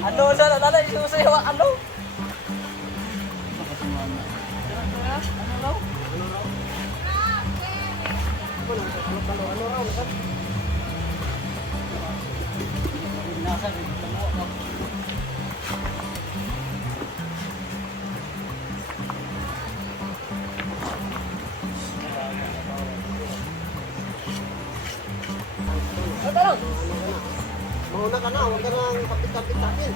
Ano sa nalala isusayo ano? Mauna ka na, huwag ka nang kapit-kapit-kapit.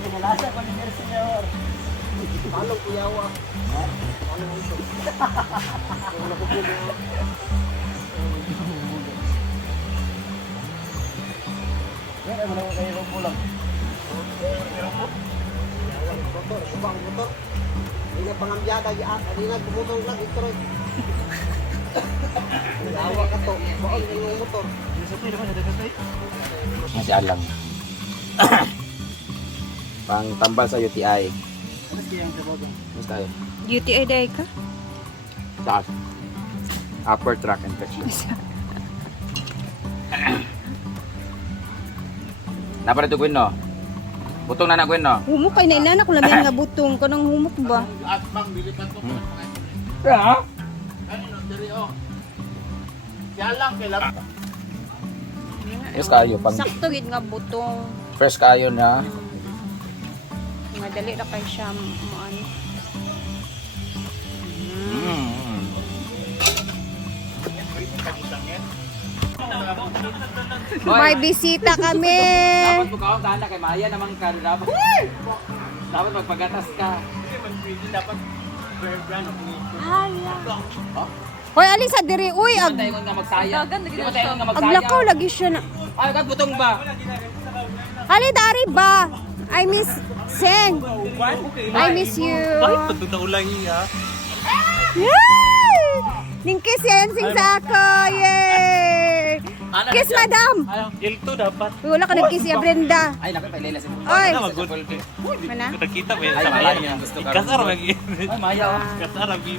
Kinalasa ko ni Senyor. Paano kuyawa? Paano ito? Kung nakukuha mo. Yan mo na kayo pulang. Kuyawa ng motor, subang motor. Hindi na pangambyada, hindi na bumutong lang ito rin. Kuyawa ka to, baon yung motor. Masih alang. Pang tambal sa UTI. Mas tayo. UTI day ka? Taas. Upper tract infection. Napa dito Gwen no? Butong na Gwen no? Humok kay na inanak ko lamin nga butong ko nang humok ba? Ya. Yes kayo pang Sakto gid nga butong. fresh kayo na. Nga dali ra kay siya maano. Mm. May bisita kami. Dapat mo kaong gana kay Maya naman ka dapat. Dapat magpagatas ka. Hoy ali sa diri uy ag Tayo nga magsaya. Di ba tayo nga magsaya? aglakaw lagi siya na. Ay, kag butong ba? Ali dari ba? I miss Seng. I miss you. Yay! Ningkis yan sing sa ako. Yay! Kiss madam. Ilto dapat. Uy, wala ka nagkiss ya Brenda. Ay, naku, may lela si Oy. Ay, Mana? Kita ba Maya niya gusto ka. Kasar lagi. Ay, Maya. Oh. Kasar lagi.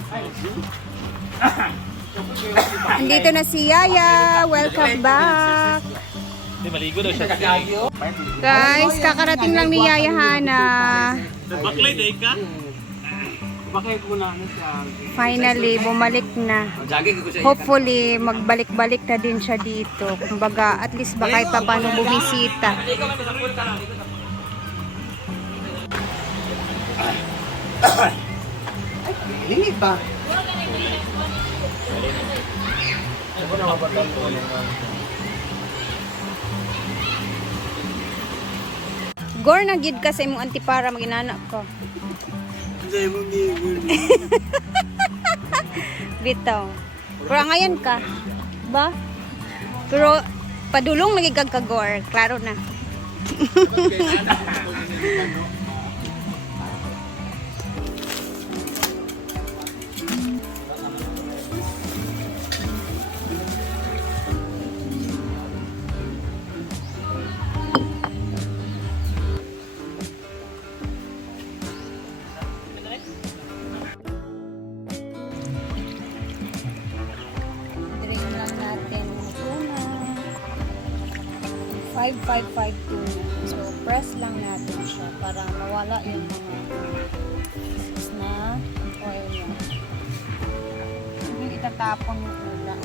Andito na si Yaya. Welcome back. Di maligo daw siya. Guys, kakarating lang ni Yaya Hana. Baklay day ka? Bakay ko na siya. Finally, bumalik na. Jogging ko siya. Hopefully, magbalik-balik na din siya dito. Kumbaga, at least ba kahit pa paano bumisita. Hindi ba? Gor na gid ka sa imong antipara maginana ko. Bitaw. Pero ngayon ka, ba? Pero padulong lagi kag kagor, klaro na. Drink lang natin yung tuna. 5552. So, press lang natin siya para mawala yung mga na oil niya. Hindi itatapon yung ula.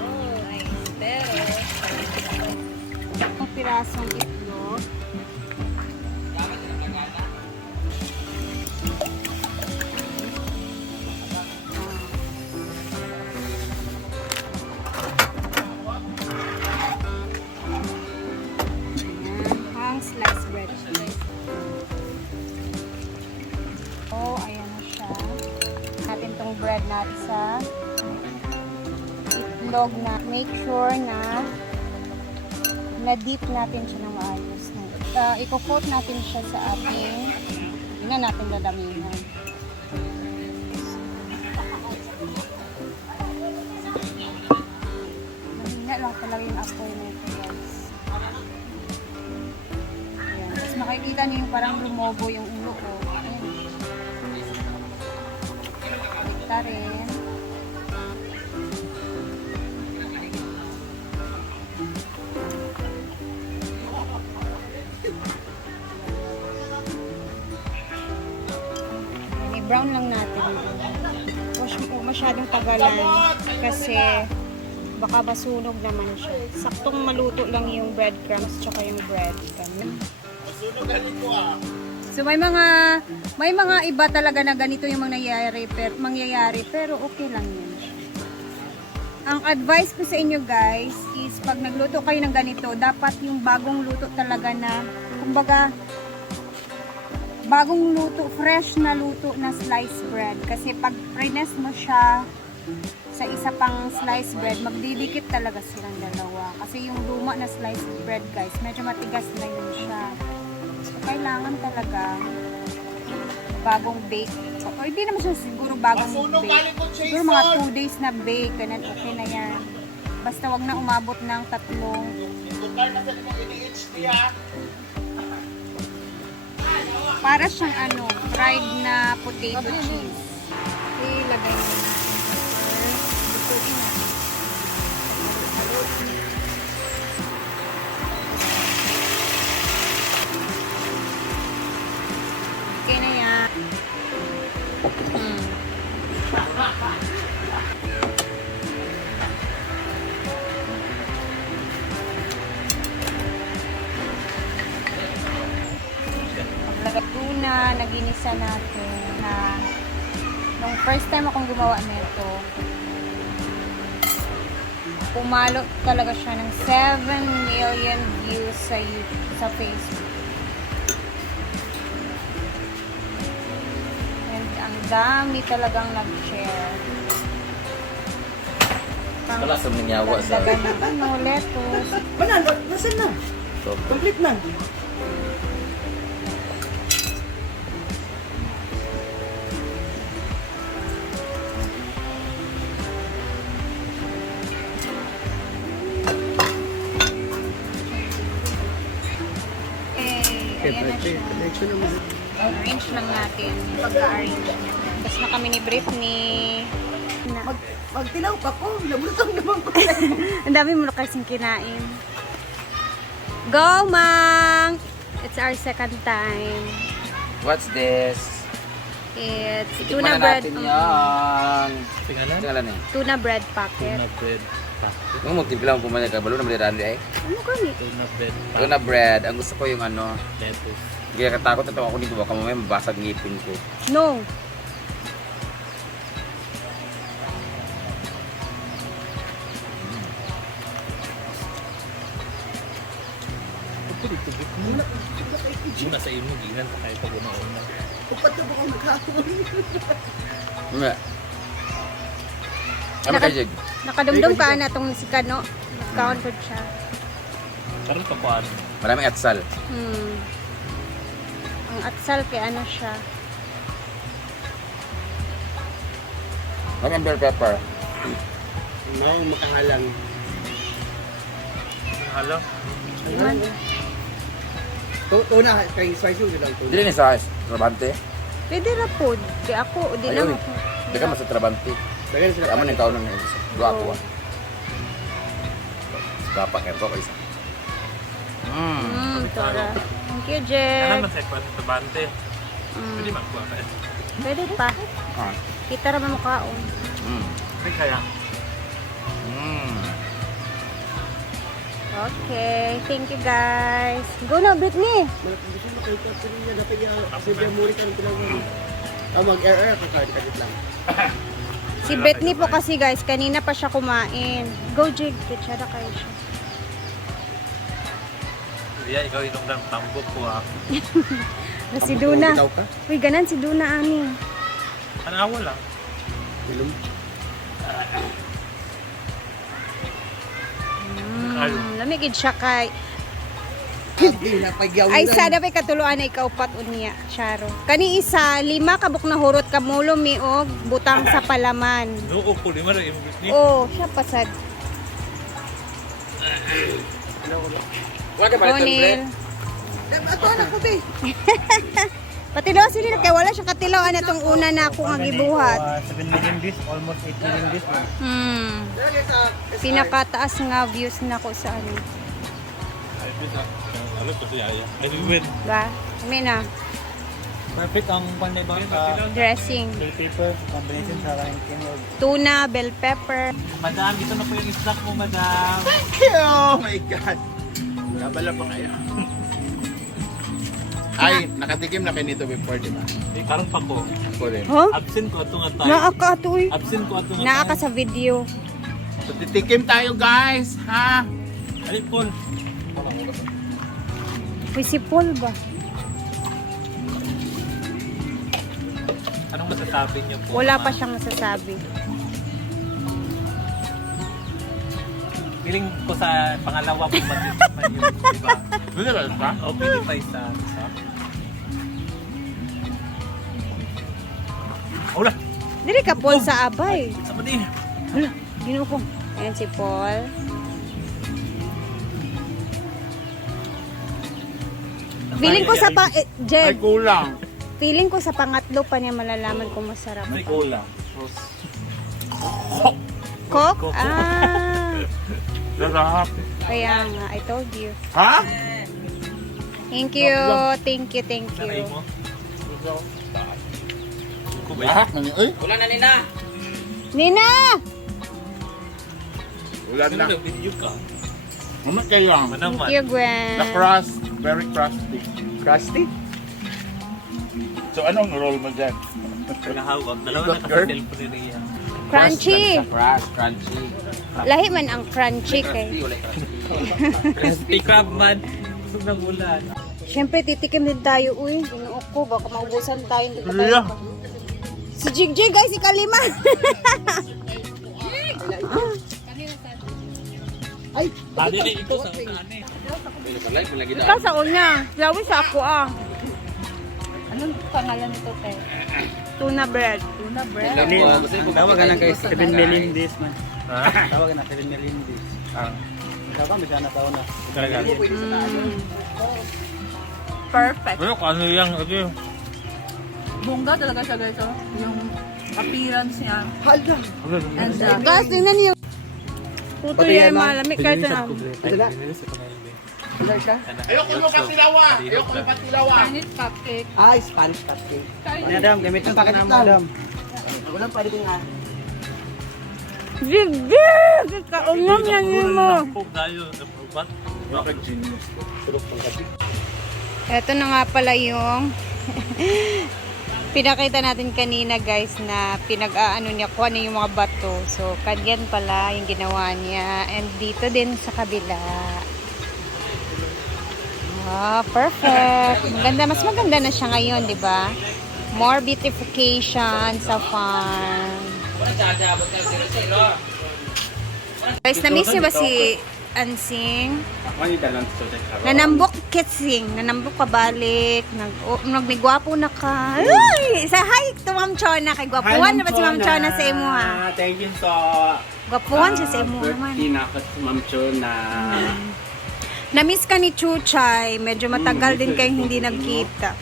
Oh, nice. Pero, ang pirasong itlog. Hang sliced bread. Oh, ayan na siya. Natin tong bread natin sa itlog na. Make sure na na-dip natin siya ng maayos. I-coat natin siya sa ating hindi na natin dadamihan. Mahina lang talaga yung apoy nito guys. Nakikita niyo yung parang lumobo yung ulo ko. Ayan. Balik rin. I-brown lang natin. Huwag masyadong tagalan kasi baka masunog naman siya. Saktong maluto lang yung breadcrumbs tsaka yung bread. Ganun. So may mga iba talaga na ganito yung mangyayari pero okay lang yun siya. Ang advice ko sa inyo guys is pag nagluto kayo ng ganito, dapat yung bagong luto talaga na kumbaga bagong luto, fresh na luto na sliced bread. Kasi pag prines mo siya sa isa pang sliced bread, magdidikit talaga silang dalawa. Kasi yung luma na sliced bread guys, medyo matigas na yun siya. So, kailangan talaga bagong bake. O hindi naman siya siguro bagong bake. Siguro mga 2 days na bake, ganun, okay na yan. Basta wag na umabot ng 3. Para siyang ano, fried na potato cheese. Ilagay mo na. Lutuin na. Okay na yan. Tuna na ginisa natin na nung first time akong gumawa nito, pumalo talaga siya ng 7 million views sa Facebook. And ang dami talagang nag-share. Wala sa mangyawa sa... Lagay ng ano, lettuce. Manan, nasan na? Complete na. Ayan na siya. Arrange lang natin. Pagka-arrange niya. Tapos na kami ni Brittany. Magtilaw pa ko. Labutang naman ko. Ang dami mo na kasing kinain. Go, Mang! It's our second time. What's this? It's Tikman tuna na bread. natin yan. Tingnan. Tingnan eh. Tuna bread packet. Tuna bread packet. Kung magtibilang kumanya ka, balo na malirandi ay. Ano kani? Tuna bread packet. Tuna bread. Ang gusto ko yung ano. Lettuce. Kaya katakot ito ako dito. Baka mamaya mabasag ngipin ko. No. Hindi na sa imo, ginan pa kayo pag una-una. Upat na ba kang maghapon? Mamaya. Ano kayo, Jeg? Nakadumdum ka na itong si Kano. Counted siya. Karoon pa kuhaan. Maraming atsal. Ang atsal kay ano siya. Maraming bell pepper. Mau makahalang. Halo? Iman. Tuna, kay spicy ko lang. Dili ni sa Trabante. Pwede ra po. Kaya ako, di Ayun. lang ako. Di ka mas sa Trabante. Dagan sila. Kaya mo ng taon ng dua ko. Bapak kayo ko isa. Tora. Thank you, Ano Jack. man sa ikwan sa bante? Pwede magkuha ka. Pwede pa. Ah. Kita ra mo kaon. Ay kaya. Okay. Thank you, guys. Go na, Britney. Gusto mo kayo kasi niya dapat niya kasi biya muli ka ng tinawag. Mag-air ka kadit lang. Si Britney po kasi, guys, kanina pa siya kumain. Go, Jig. Kitsara kayo siya. Iya, ikaw itong ng tambok ko ha. Na si Duna. Ikaw ka? Uy, ganan si Duna, ani. Ano awa lang? Ilum. Lamigid siya kay... Hindi na pagyaw. Ay, sada pa'y katuluan na ikaw pat unya, Charo. Kani isa, 5 kabuk na hurot ka mulo miog, butang sa palaman. Noo ko, lima rin yung Britney. Oh, siya pasad. Wala ka pala Gonil. Ato na ko, be. Patilaw sila kay wala siya katilaw ana tong una na ako ang gibuhat. 7 million views, almost 8 million views. Dali sa... Pinakataas nga views na ko sa ano. Ano to siya? I win. Ba? Kami na. Perfect ang panday ba? Dressing. Bell pepper, combination sa kain kinog. Tuna, bell pepper. Madam, ito na po yung snack mo, madam. Oh my God! Kabala pa kayo. Ay, nakatikim na kayo nito before, di ba? Eh, karang pa ko. Ako rin. Huh? Absent ko ito nga tayo. Naa ka atoy. Absent ko ito nga Naa ka sa video. So, titikim tayo, guys! Ha? Ay, Paul. Uy, si Paul ba? Anong masasabi niyo po? Wala pa siyang masasabi. Feeling ko sa pangalawa po mag-ispan yun, di ba? Mineral pa? O, pili tayo sa isa. Wala! Dili ka Paul sa abay. Sama din. Hala, ginoo ko. Ayan si Paul. Feeling ko sa May Jed, kulang. feeling ko sa pangatlo pa niya malalaman kung masarap. May cola. Coke? Ah, Sarap. kaya nga, I told you. Ha? Thank you, thank you, thank Sanay you. mo? Ko ba Ha? yan? Ay, Wala na nina. Nina! wala Ano na. nag-video ka? Mamat kayo lang. Thank Manaman. you, Gwen. The crust, very crusty. Crusty? So, anong role mo dyan? Nahawag. Dalawa Got na kasi girl? cellphone ni Ria. Crunchy. Crunchy. Lahi man ang crunchy kay. Wala crusty. Crispy crab man. Busog ng ulan. Siyempre, titikim din tayo. Uy, ginoo ko. Baka maubusan tayo. Hindi pa Ria. tayo. Si Jigjig, guys, si Kalima. Tadi ni ito sa saan eh. Ikaw sa una. Lawi sa ako ah. Anong pangalan nito, te? Tuna bread. Tuna bread? Tawagan lang guys. 7 million views man. Tawagan na 7 million views. Tawagan mo siya na taon na. Talaga. Perfect. Ano ano yang okay. Bongga talaga siya guys, oh. Yung appearance niya. Hala. And Guys, tingnan niyo. Tutoy ay malamig kahit na. Alay ka? Ayoko yung patilawa! Ayoko yung patilawa! Chinese cupcake. Ay, Spanish cupcake. Madam, gamit ng Bakit pakit lang? madam. Walang pwede nga. Jigjig! Kaunong yan yun mo. Po tayo sa probat. Bakit genius ko? Surok ng kasi. Ito na nga pala yung pinakita natin kanina guys na pinag-aano niya, kuha niya yung mga bato. So, kanyan pala yung ginawa niya. And dito din sa kabila. Wow, perfect. Maganda, mas maganda na siya ngayon, di ba? More beautification sa farm. Guys, na-miss niyo ba si Ansing? Nanambok kitsing, nanambok ka balik, nagmigwapo na ka. Ay! Sa hi to Ma'am Chona, kay gwapuhan na ba si Ma'am Chona sa imo ha? Thank you so Gwapuhan siya sa imo naman. Pinakot Ma'am Chona. Na-miss ka ni Chuchay, medyo matagal din kayong hindi nagkita.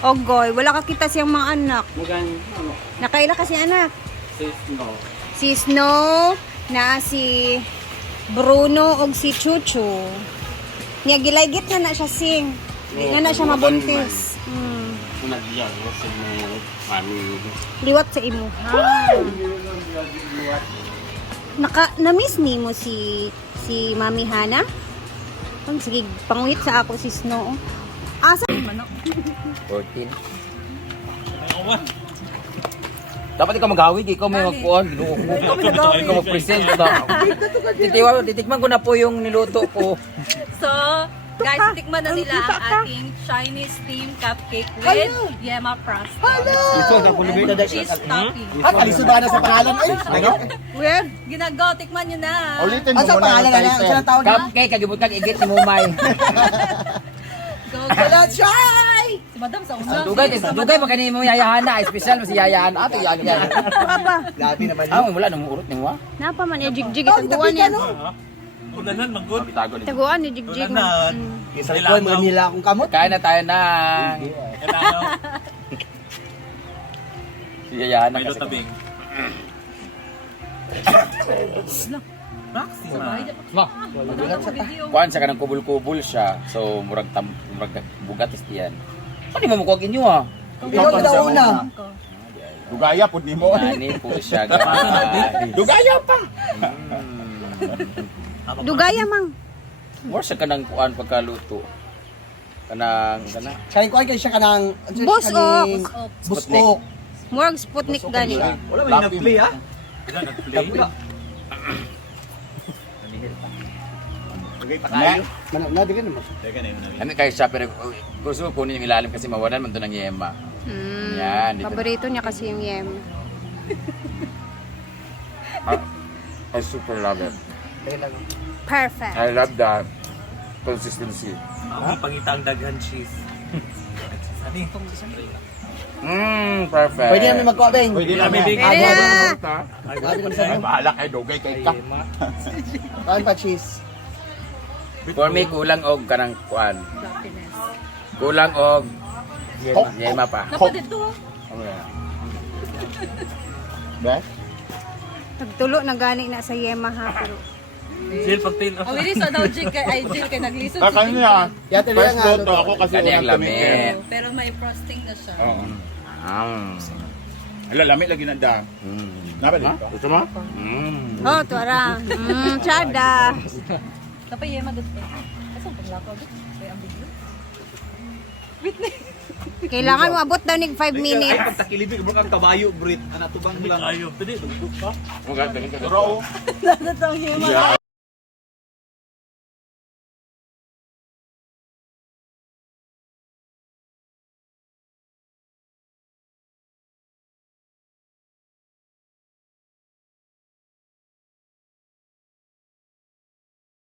Ogoy, wala ka kita siyang mga anak. Mugan, ano, Nakaila kasi anak. sis, no. Si Snow, na si Bruno og si Chuchu. Niya gilaygit na siya sing. Di nga na siya mabuntis. Nagyan, what's in my mami. Liwat sa imo. Na-miss ni mo si Mami Hana? Sige, panguhit sa ako si Snow. Asa? 14. Dapat ikaw maghawig, ikaw may magpuan, ginuo ko. Ikaw mag-present ba? Titikman ko na po yung niluto ko. So, guys, tikman na nila ang ating Chinese steam cupcake with yema frosting. And cheese topping. Ah, kalisuda na sa pangalan. Ay, Weird. Ginagawa, tikman nyo na. Ulitin mo Asa muna pangalan yung na? Saan title. tawag na? Cupcake, kagibot kag igit ni Mumay. Go, Wala try! Si Madam sa una. Dugay magkani mo yayahana, special mo si yayahana. Ato yan yan. Papa, Labi naman Ah, wala nang urot ni mo. napa man yung jigjig itaguan yan. Unanan, magod. Bitago ni. Taguan ni Jigjig. Unanan. Isa ko mo nila akong kamot. Kain na tayo na. Kailangan. Yayahan na Milo kasi. tabing. Kuan sa kanang kubul-kubul siya. So murag bugatis diyan. Ano mo kuwag inyo ah? Ikaw na una. Dugaya po ni mo. Ani po siya guys. Dugaya pa. Dugaya mang. More sa kanang kuan pagkaluto. Kanang Kanin ko ay siya kanang Busok. busok. Murag Sputnik gani. Wala man nag-play ha. Dugay pa tayo. Na di ka naman. ano kay siya pero gusto ko kunin yung ilalim kasi mawalan man to ng yema. Yan, dito. Paborito niya kasi yung yem. I super love it. Perfect. I love that consistency. Ang pangitang daghan cheese. Ano yung Perfect. Pwede namin magkuha, Beng. Pwede namin. Pwede na. Ay, bahala kay Dugay kay Kap. Kuhaan pa cheese. For me, kulang og kanang kuan. Kulang og yema pa. Napadito. Ba? Nagtulo na gani na sa yema ha. Pero Jill, pagtin. Awili sa daw Jill kay Jill kay naglisod Ah, kanya. Yata nila First nga. vote ako kasi Kani ang unang lamit. tumingin. Pero may frosting na siya. Oo. Mm. Hala, lamit lagi na da. Nabalik ka? Gusto mo? oh, tuara. Chada. Tapos yema dito. Kasi ang paglakaw dito. Kaya ang biglo. Kailangan maabot daw nig 5 minutes. Pagtakilibig, bro kang kabayo, Brit. Ano, tubang lang. Ayo, pwede. Dugdug pa. Maganda ka. Pero, Ito ang yema.